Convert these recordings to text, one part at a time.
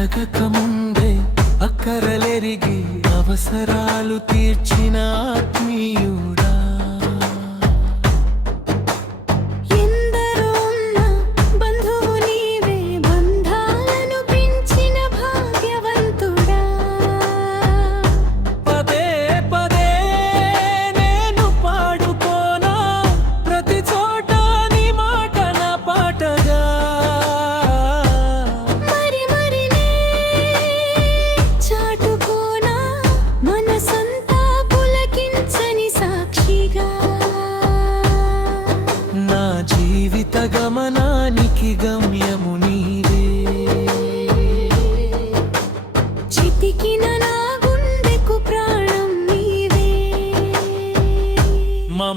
అడగక ముందే అక్కరలెరిగి అవసరాలు తీర్చిన ఆత్మీయుడు.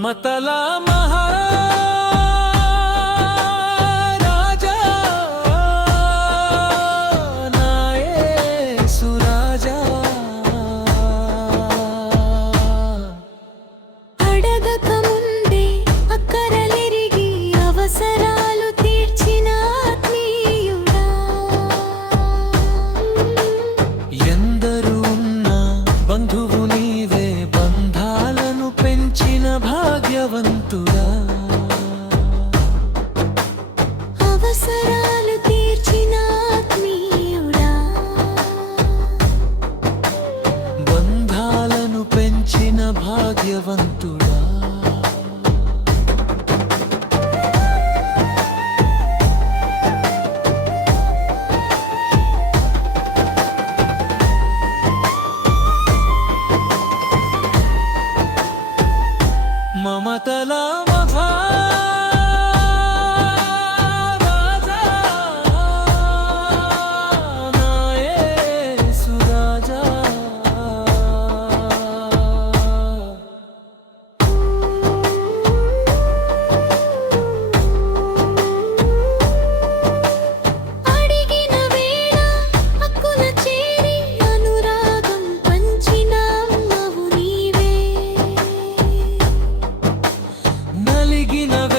मतला महा అవసరాలు తీర్చిన బంధాలను పెంచిన భాగ్యవంతుడు? begin again.